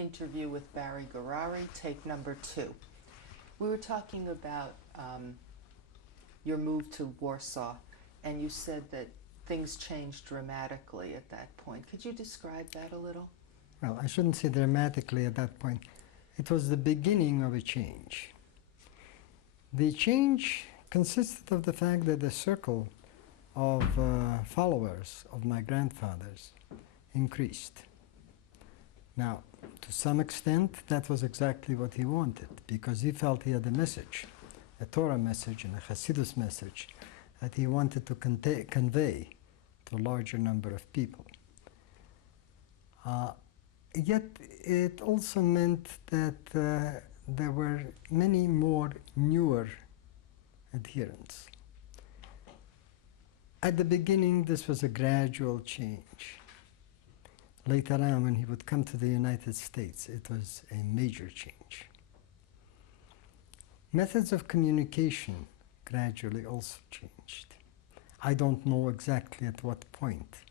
interview with Barry Gourary, take number 2. We were talking about your move to Warsaw, and you said that things changed dramatically at that point. Could you describe that a little? Well, I shouldn't say dramatically at that point. It was the beginning of a change. The change consisted of the fact that the circle of followers of my grandfathers increased. Now, to some extent, that was exactly what he wanted, because he felt he had a message, a Torah message and a Hasidus message, that he wanted to convey to a larger number of people. Yet it also meant that there were many more newer adherents. At the beginning, this was a gradual change. Later on, when he would come to the United States, it was a major change. Methods of communication gradually also changed. I don't know exactly at what point.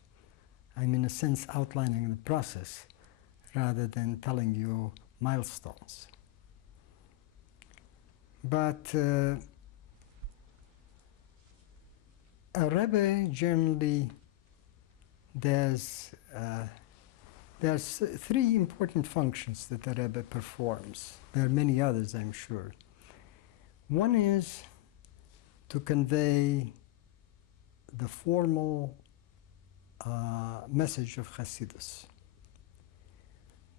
I'm in a sense outlining the process rather than telling you milestones. But a Rebbe generally there's 3 important functions that a Rebbe performs. There are many others, I'm sure. One is to convey the formal message of Hasidus.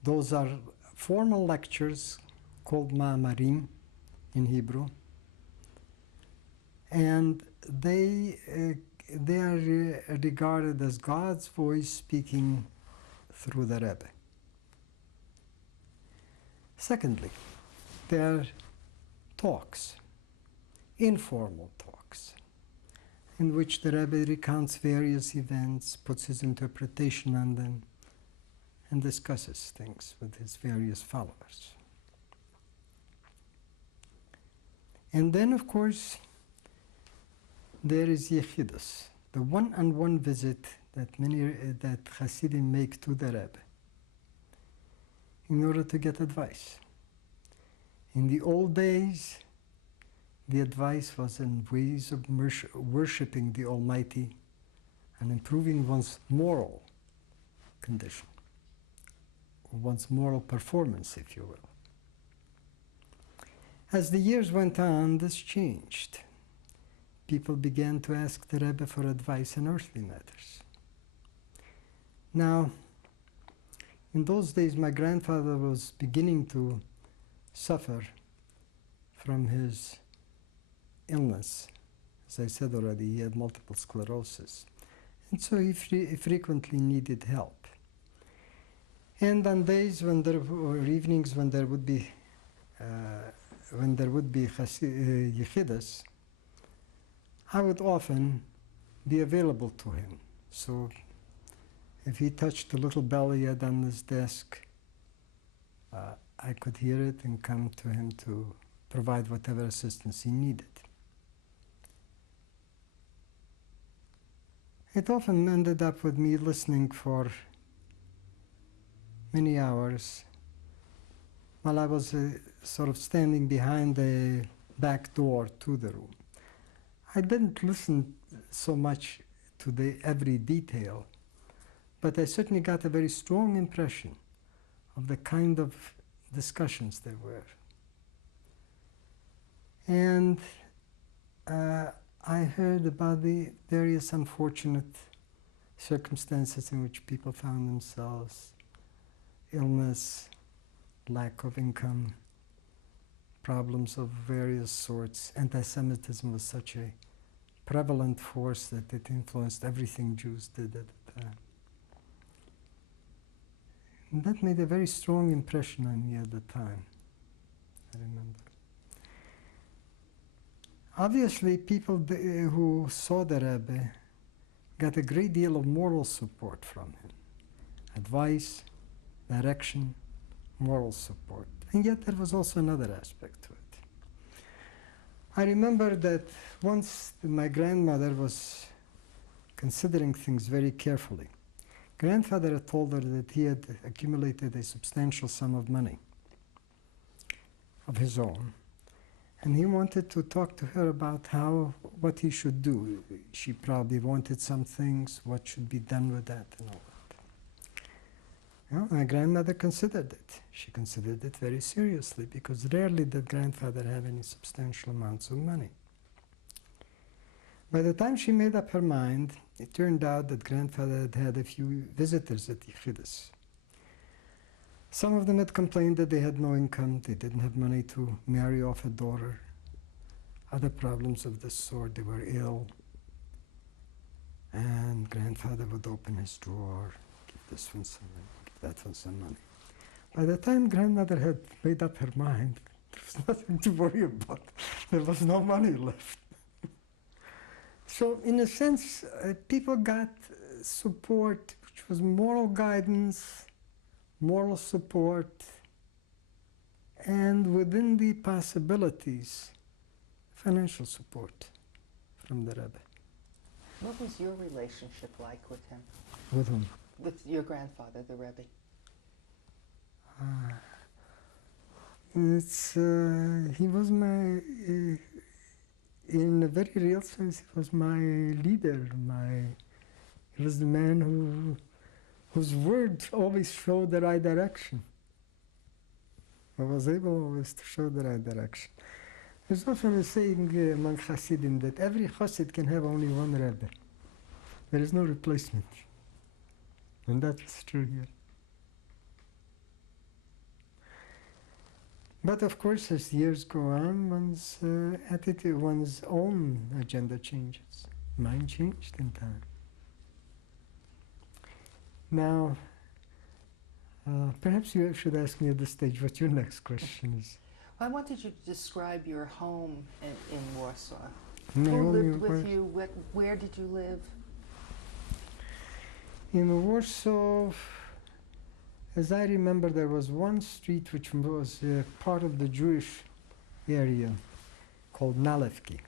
Those are formal lectures called ma'amarim in Hebrew, and they are regarded as God's voice speaking through the Rebbe. Secondly, there are talks, informal talks, in which the Rebbe recounts various events, puts his interpretation on them, and discusses things with his various followers. And then, of course, there is Yechidus, the one-on-one visit that that Hasidim make to the Rebbe in order to get advice. In the old days, the advice was in ways of worshipping the Almighty and improving one's moral condition, one's moral performance, if you will. As the years went on, this changed. People began to ask the Rebbe for advice in earthly matters. Now, in those days, my grandfather was beginning to suffer from his illness. As I said already, he had multiple sclerosis. And so he frequently needed help. And on days when or evenings when there would be Yechidus, I would often be available to him. So if he touched the little bell he had on his desk, I could hear it and come to him to provide whatever assistance he needed. It often ended up with me listening for many hours while I was sort of standing behind the back door to the room. I didn't listen so much to every detail, but I certainly got a very strong impression of the kind of discussions there were. And I heard about the various unfortunate circumstances in which people found themselves: illness, lack of income, problems of various sorts. Anti-Semitism was such a prevalent force that it influenced everything Jews did at the time. And that made a very strong impression on me at the time, I remember. Obviously, people who saw the Rebbe got a great deal of moral support from him. Advice, direction, moral support. And yet there was also another aspect to it. I remember that once my grandmother was considering things very carefully, Grandfather had told her that he had accumulated a substantial sum of money of his own, and he wanted to talk to her about what he should do. She probably wanted some things, what should be done with that and all that. Well, my grandmother considered it. She considered it very seriously, because rarely did grandfather have any substantial amounts of money. By the time she made up her mind, it turned out that grandfather had had a few visitors at Yechidus. Some of them had complained that they had no income, they didn't have money to marry off a daughter, other problems of this sort, they were ill. And grandfather would open his drawer, give this one some money, give that one some money. By the time grandmother had made up her mind, there was nothing to worry about. There was no money left. So in a sense, people got support, which was moral guidance, moral support, and within the possibilities, financial support from the Rebbe. What was your relationship like with him? With whom? With your grandfather, the Rebbe? He was my, in a very real sense, he was my leader. He was the man whose word always showed the right direction. I was able always to show the right direction. There's often a saying among Hasidim that every Hasid can have only one Rebbe. There is no replacement. And that's true here. But of course, as years go on, one's attitude, one's own agenda changes. Mine changed in time. Now, perhaps you should ask me at this stage what your next question is. I wanted you to describe your home in Warsaw. My Who home lived in with you? Where did you live? In Warsaw, as I remember, there was one street which was part of the Jewish area called Nalewki.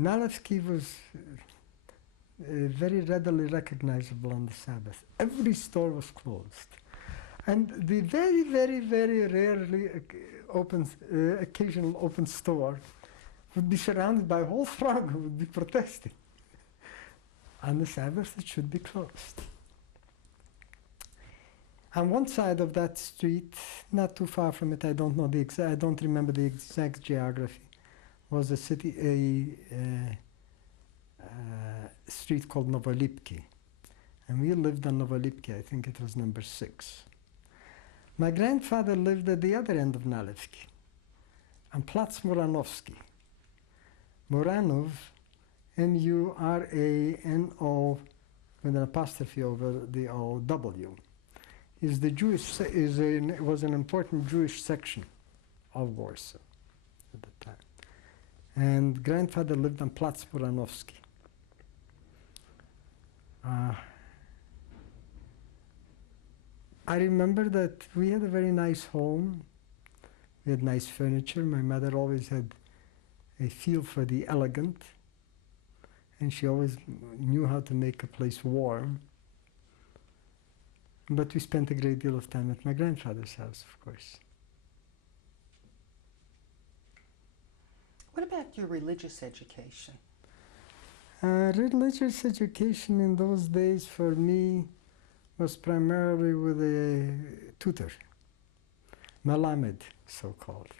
Nalewki was very readily recognizable on the Sabbath. Every store was closed. And the very, very, very rarely occasional open store would be surrounded by a whole throng who would be protesting. On the Sabbath, it should be closed. On one side of that street, not too far from it, I don't remember the exact geography, was a street called Nowolipki. And we lived on Nowolipki, I think it was number 6. My grandfather lived at the other end of Nalewki, on Platz Muranowski. Muranov, M-U-R-A-N-O, with an apostrophe over the O-W, was an important Jewish section of Warsaw at the time. And grandfather lived on Platz Muranowski. I remember that we had a very nice home. We had nice furniture. My mother always had a feel for the elegant, and she always knew how to make a place warm. But we spent a great deal of time at my grandfather's house, of course. What about your religious education? Religious education in those days for me was primarily with a tutor, Melamed, so-called.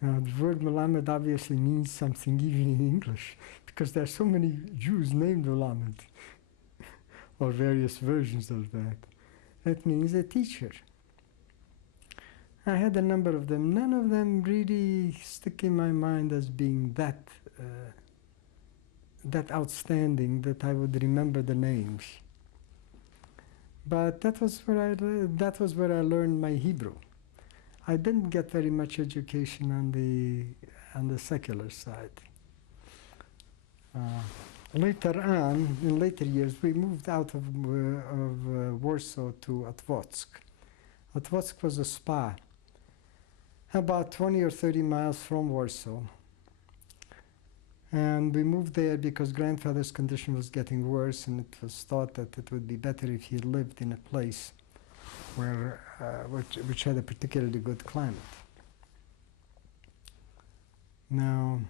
Now, the word Melamed obviously means something even in English, because there are so many Jews named Melamed, or various versions of that. That means a teacher. I had a number of them. None of them really stick in my mind as being that outstanding that I would remember the names. But that was where I learned my Hebrew. I didn't get very much education on the secular side. Later on, in later years, we moved out of Warsaw to Otwock. Otwock was a spa, about 20 or 30 miles from Warsaw. And we moved there because grandfather's condition was getting worse, and it was thought that it would be better if he lived in a place where, which had a particularly good climate. Now,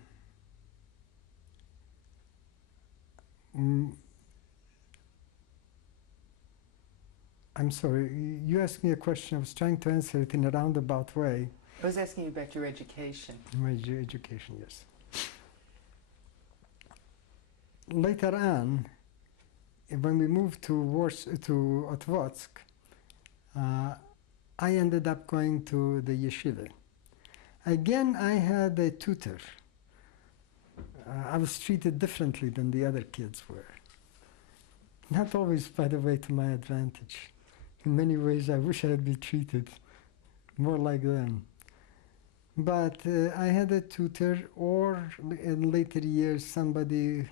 I'm sorry, you asked me a question. I was trying to answer it in a roundabout way. I was asking you about your education. My education, yes. Later on, when we moved to Otvotsk, I ended up going to the yeshiva. Again, I had a tutor. I was treated differently than the other kids were. Not always, by the way, to my advantage. In many ways, I wish I had been treated more like them. But I had a tutor, or in later years, somebody,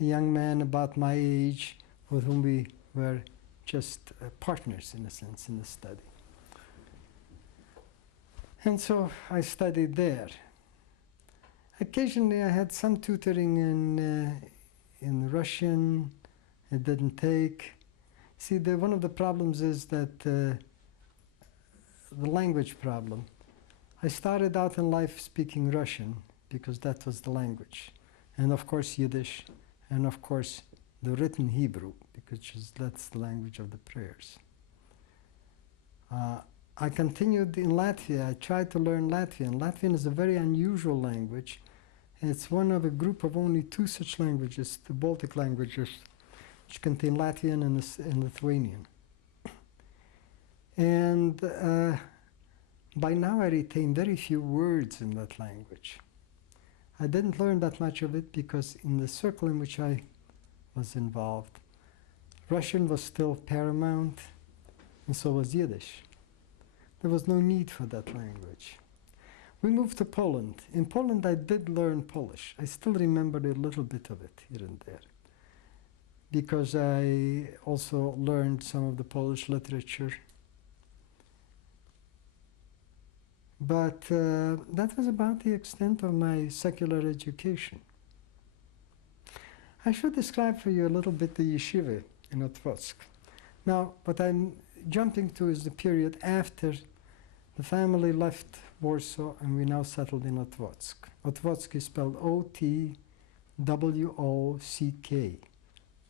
a young man about my age, with whom we were just partners, in a sense, in the study. And so I studied there. Occasionally I had some tutoring in Russian. It didn't take. See, one of the problems is that the language problem. I started out in life speaking Russian because that was the language. And of course Yiddish, and of course the written Hebrew, because that's the language of the prayers. I continued in Latvia. I tried to learn Latvian. Latvian is a very unusual language. It's one of a group of only two such languages, the Baltic languages, which contain Latvian and Lithuanian. And by now I retain very few words in that language. I didn't learn that much of it because in the circle in which I was involved, Russian was still paramount, and so was Yiddish. There was no need for that language. We moved to Poland. In Poland I did learn Polish. I still remember a little bit of it here and there, because I also learned some of the Polish literature. But that was about the extent of my secular education. I should describe for you a little bit the yeshiva in Otvotsk. Now, what I'm jumping to is the period after the family left Warsaw and we now settled in Otvotsk. Otvotsk is spelled O-T-W-O-C-K,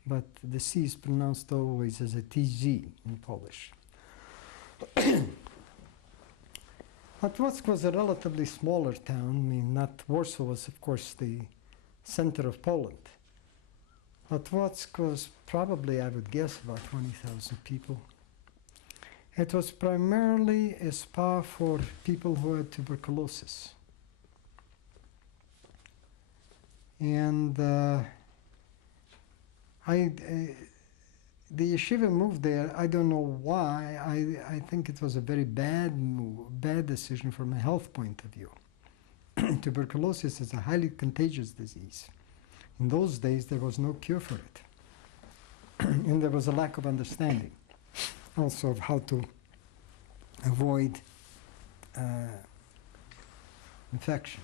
but the C is pronounced always as a T-Z in Polish. Otvotsk was a relatively smaller town. I mean, not Warsaw was, of course, the center of Poland. Otvotsk was probably, I would guess, about 20,000 people. It was primarily a spa for people who had tuberculosis. And the yeshiva moved there. I don't know why. I think it was a very bad decision from a health point of view. Tuberculosis is a highly contagious disease. In those days, there was no cure for it. And there was a lack of understanding also of how to avoid infection.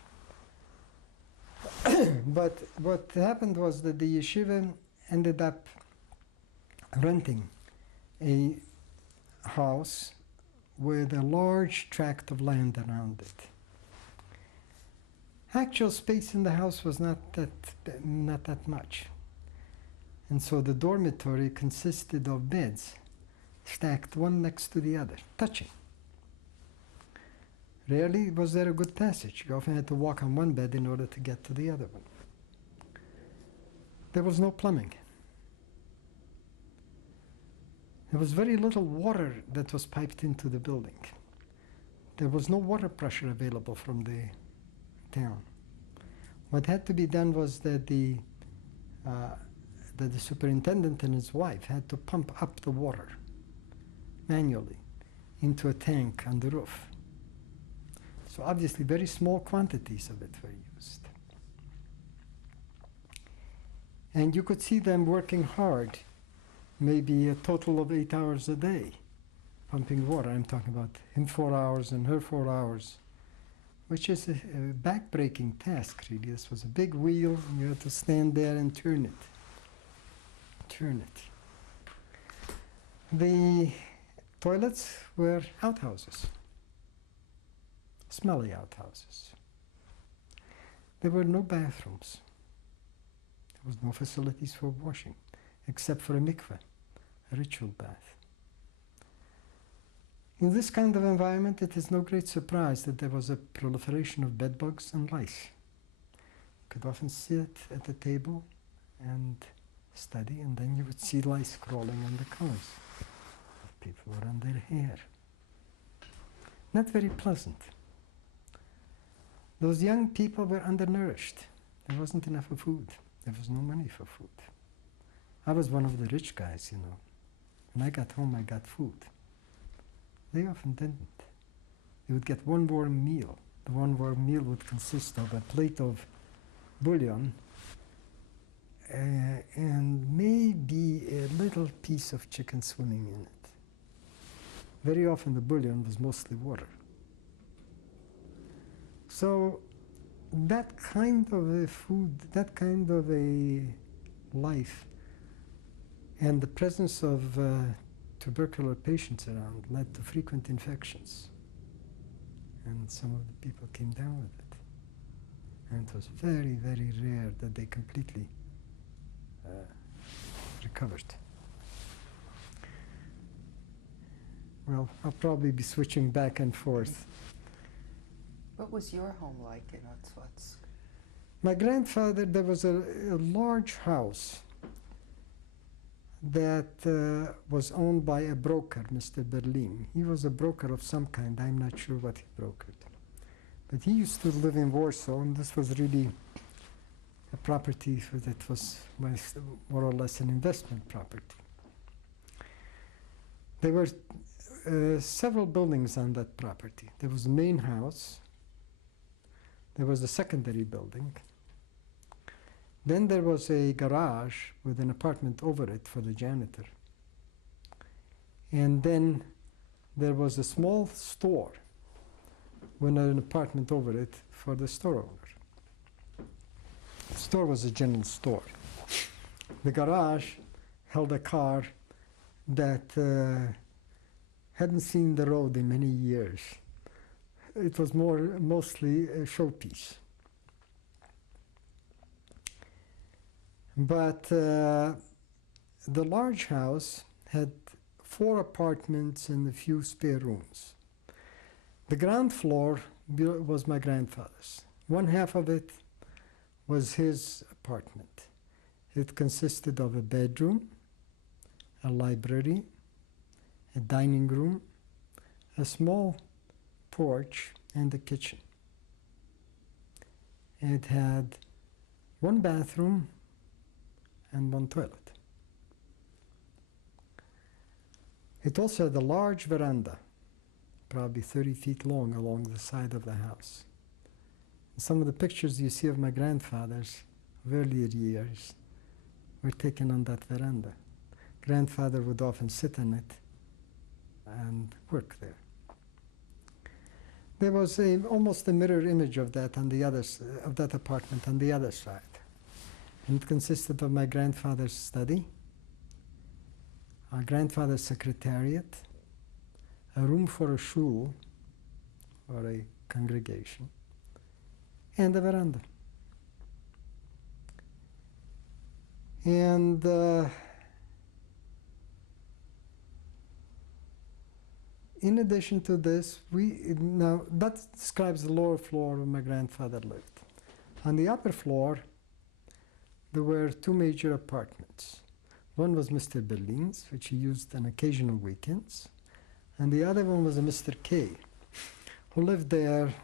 But what happened was that the yeshiva ended up renting a house with a large tract of land around it. Actual space in the house was not that much. And so the dormitory consisted of beds stacked one next to the other, touching. Rarely was there a good passage. You often had to walk on one bed in order to get to the other one. There was no plumbing. There was very little water that was piped into the building. There was no water pressure available from the town. What had to be done was that the superintendent and his wife had to pump up the water manually into a tank on the roof. So obviously very small quantities of it were used. And you could see them working hard, maybe a total of 8 hours a day, pumping water. I'm talking about him 4 hours and her 4 hours. which is a back-breaking task, really. This was a big wheel, and you had to stand there and turn it. Turn it. The toilets were outhouses, smelly outhouses. There were no bathrooms. There was no facilities for washing, except for a mikveh, a ritual bath. In this kind of environment, it is no great surprise that there was a proliferation of bedbugs and lice. You could often sit at the table and study, and then you would see lice crawling on the clothes of people or on their hair. Not very pleasant. Those young people were undernourished. There wasn't enough of food. There was no money for food. I was one of the rich guys, you know. When I got home, I got food. They often didn't. They would get one warm meal. The one warm meal would consist of a plate of bouillon and maybe a little piece of chicken swimming in it. Very often the bouillon was mostly water. So that kind of a food, that kind of a life, and the presence of tubercular patients around led to frequent infections. And some of the people came down with it. And it was very, very rare that they completely recovered. Well, I'll probably be switching back and forth. What was your home like in Otzwatz? My grandfather, there was a large house that was owned by a broker, Mr. Berlin. He was a broker of some kind. I'm not sure what he brokered. But he used to live in Warsaw, and this was really a property that was more or less an investment property. There were several buildings on that property. There was the main house. There was a secondary building. Then there was a garage with an apartment over it for the janitor. And then there was a small store with an apartment over it for the store owner. The store was a general store. The garage held a car that hadn't seen the road in many years. It was mostly a showpiece. But the large house had 4 apartments and a few spare rooms. The ground floor was my grandfather's. One half of it was his apartment. It consisted of a bedroom, a library, a dining room, a small porch, and a kitchen. It had 1 bathroom and 1 toilet. It also had a large veranda, probably 30 feet long, along the side of the house. Some of the pictures you see of my grandfather's of earlier years were taken on that veranda. Grandfather would often sit on it and work there. There was almost a mirror image of that on the other of that apartment on the other side. And it consisted of my grandfather's study, our grandfather's secretariat, a room for a shul, or a congregation, and a veranda. And in addition to this, now that describes the lower floor where my grandfather lived. On the upper floor, there were 2 major apartments. One was Mr. Berlin's, which he used on occasional weekends, and the other one was a Mr. K, who lived there.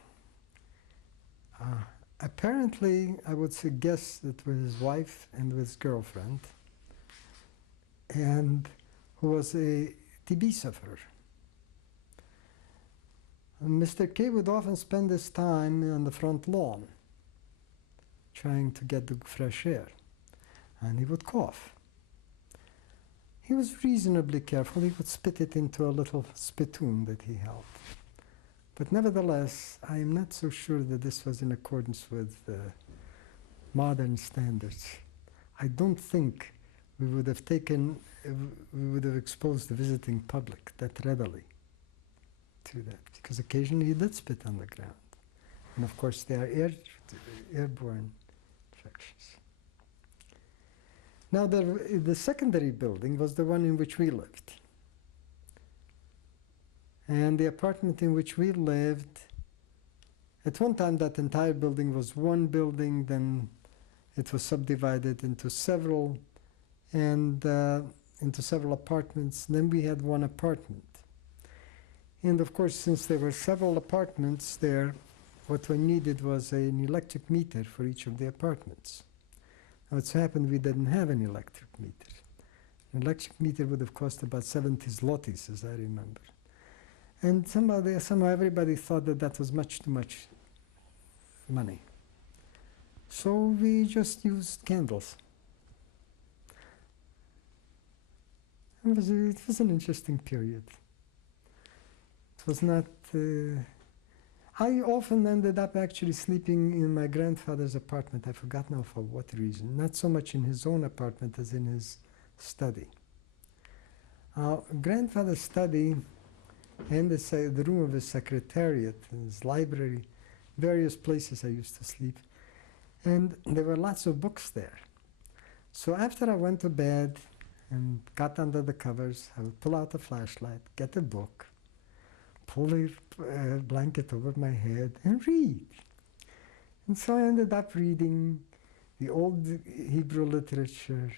Apparently, I would guess that with his wife and with his girlfriend, and who was a TB sufferer. And Mr. K would often spend his time on the front lawn, trying to get the fresh air, and he would cough. He was reasonably careful. He would spit it into a little spittoon that he held. But nevertheless, I am not so sure that this was in accordance with modern standards. I don't think we would have exposed the visiting public that readily to that, because occasionally he did spit on the ground. And of course, there are airborne infections. Now, the secondary building was the one in which we lived. And the apartment in which we lived, at one time that entire building was one building, then it was subdivided into several, and into several apartments. Then we had one apartment. And of course, since there were several apartments there, what we needed was an electric meter for each of the apartments. Now it's happened we didn't have an electric meter. An electric meter would have cost about 70 zlotys, as I remember. And somehow everybody thought that that was much too much money. So we just used candles. It was an interesting period. It was not... I often ended up actually sleeping in my grandfather's apartment. I forgot now for what reason. Not so much in his own apartment as in his study. Grandfather's study and the room of his secretariat, his library, various places I used to sleep. And there were lots of books there. So after I went to bed and got under the covers, I would pull out a flashlight, get a book, pull a blanket over my head, and read. And so I ended up reading the old Hebrew literature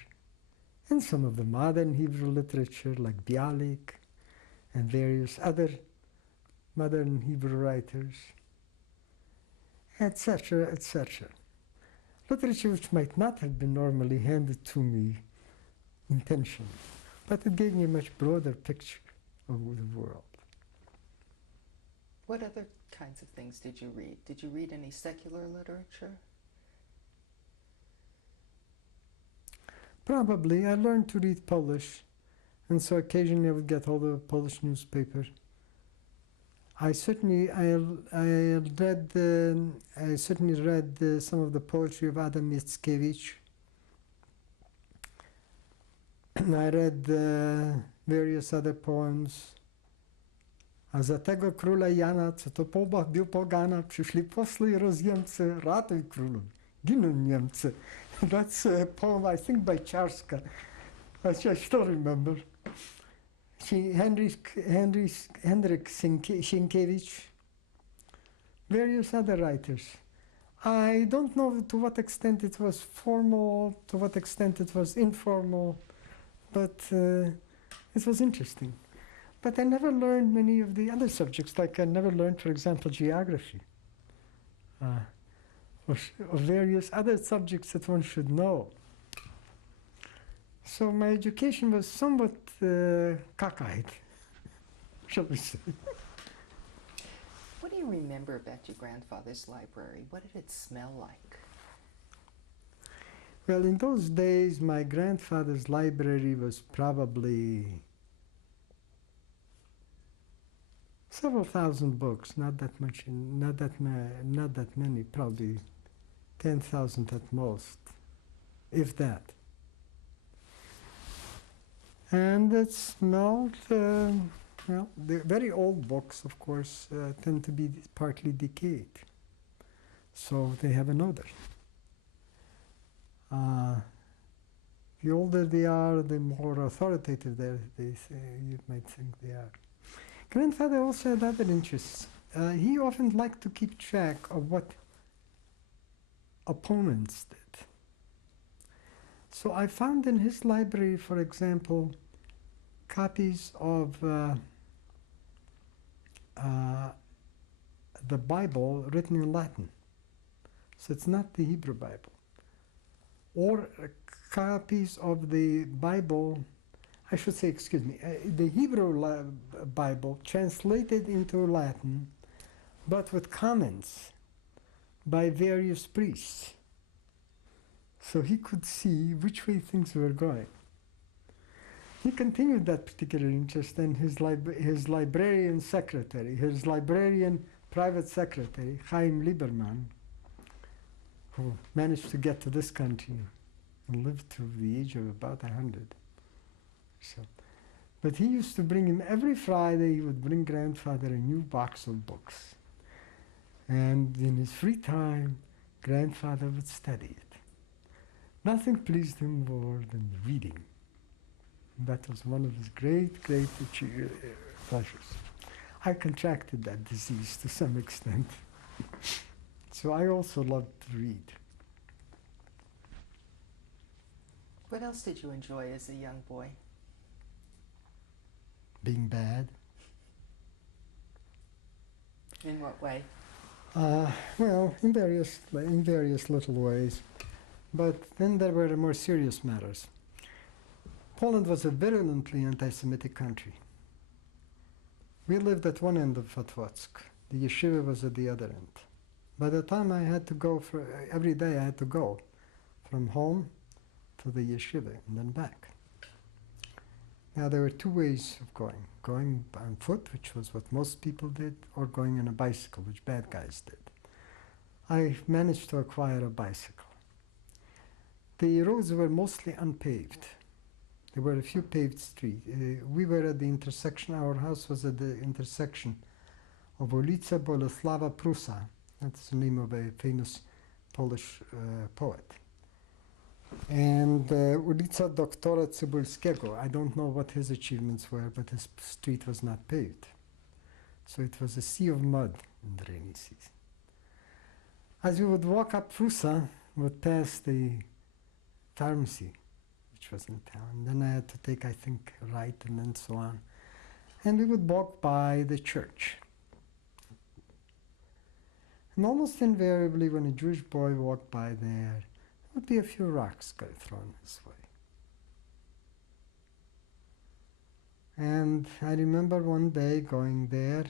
and some of the modern Hebrew literature like Bialik and various other modern Hebrew writers, etc., etc. Literature which might not have been normally handed to me intentionally, but it gave me a much broader picture of the world. What other kinds of things did you read? Did you read any secular literature? Probably. I learned to read Polish, and so occasionally I would get hold of a Polish newspaper. I certainly read some of the poetry of Adam Mickiewicz. I read various other poems. A za tego króla Jana, co to pobach bił pogana, przyszli posły i rozjemcy, ratuj królu, giną Niemcy. That's a poem, I think, by Czarska, which I still remember. Henryk Sienkiewicz, various other writers. I don't know to what extent it was formal, to what extent it was informal, but it was interesting. But I never learned many of the other subjects, like I never learned, for example, geography, or various other subjects that one should know. So my education was somewhat cockeyed, shall we say. What do you remember about your grandfather's library? What did it smell like? Well, in those days, my grandfather's library was probably several thousand books, not that much, not that many, probably 10,000 at most, if that. And it smelled, well, the very old books, of course, tend to be partly decayed, so they have an odor. The older they are, the more authoritative you might think they are. Grandfather also had other interests. He often liked to keep track of what opponents did. So I found in his library, for example, copies of the Bible written in Latin. So it's not the Hebrew Bible. Or copies of the Bible, I should say, excuse me, the Hebrew Bible translated into Latin, but with comments by various priests. So he could see which way things were going. he continued that particular interest, and his librarian secretary, his librarian private secretary, Chaim Lieberman, who managed to get to this country and lived to the age of about 100. So, but he used to bring him every Friday. He would bring grandfather a new box of books, and in his free time, grandfather would study it. Nothing pleased him more than reading. That was one of his great pleasures. I contracted that disease to some extent. So I also loved to read. What else did you enjoy as a young boy? Being bad. In what way? Well, in various little ways. But then there were more serious matters. Poland was a virulently anti-Semitic country. We lived at one end of Otwock. The yeshiva was at the other end. By the time I had to go, every day I had to go from home to the yeshiva and then back. Now there were two ways of going. Going on foot, which was what most people did, or going on a bicycle, which bad guys did. I managed to acquire a bicycle. The roads were mostly unpaved. There were a few paved streets. We were at the intersection, our house was at the intersection of ulica Bolesława Prusa. That's the name of a famous Polish poet. And ulica Doktora Cybulskiego. I don't know what his achievements were, but his street was not paved. So it was a sea of mud in the rainy season. As we would walk up Prusa, we would pass the pharmacy, which was in town. Then I had to take, I think, a right and then so on. And we would walk by the church. And almost invariably, when a Jewish boy walked by there, there would be a few rocks thrown his way. And I remember one day going there,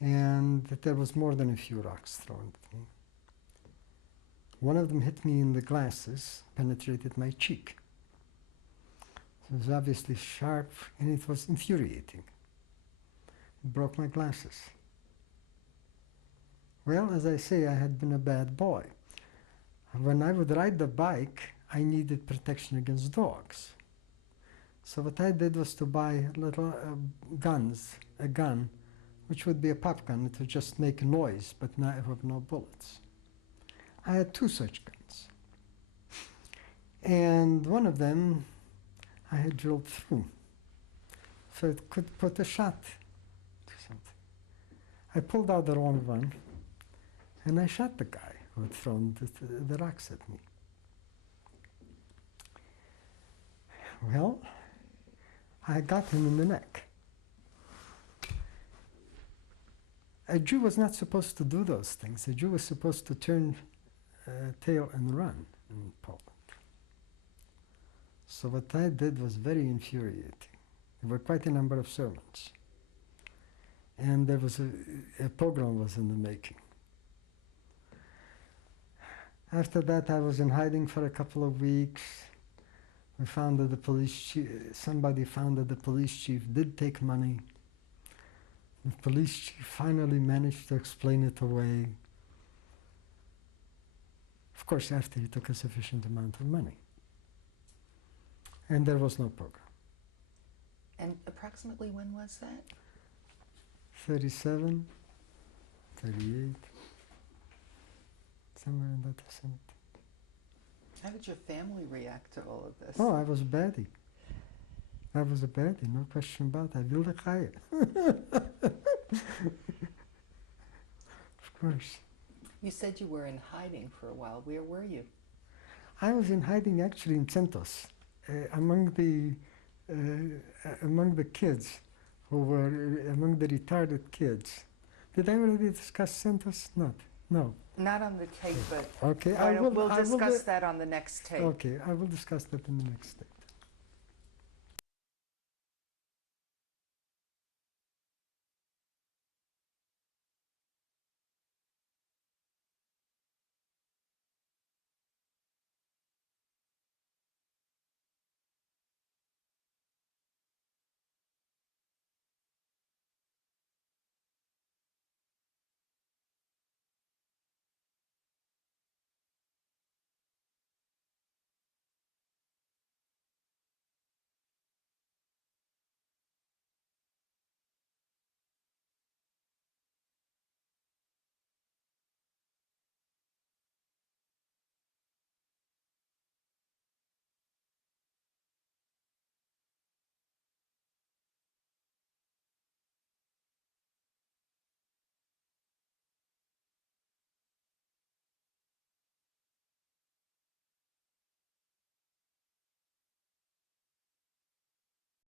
and there was more than a few rocks thrown at me. One of them hit me in the glasses, penetrated my cheek. It was obviously sharp, and it was infuriating. It broke my glasses. Well, as I say, I had been a bad boy. When I would ride the bike, I needed protection against dogs. So what I did was to buy little a gun, which would be a pop gun. It would just make noise, but not have no bullets. I had two such guns. And one of them I had drilled through, so it could put a shot to something. I pulled out the wrong one, and I shot the guy who had thrown the rocks at me. Well, I got him in the neck. A Jew was not supposed to do those things. A Jew was supposed to turn tail and run in Poland. So what I did was very infuriating. There were quite a number of sermons. And there was a pogrom was in the making. After that, I was in hiding for a couple of weeks. We found that the police chief, somebody found that the police chief did take money. The police chief finally managed to explain it away. Of course, after he took a sufficient amount of money. And there was no program. And approximately when was that? 37, 38, somewhere in that vicinity. How did your family react to all of this? Oh, I was a baddie. I was a baddie, no question about it. I wilde Chaya. Of course. You said you were in hiding for a while. Where were you? I was in hiding actually in Centos, among the kids who were, among the retarded kids. Did I already discuss Centos? Not. No. Not on the tape, but okay, we'll discuss that on the next tape. Okay, I will discuss that in the next tape.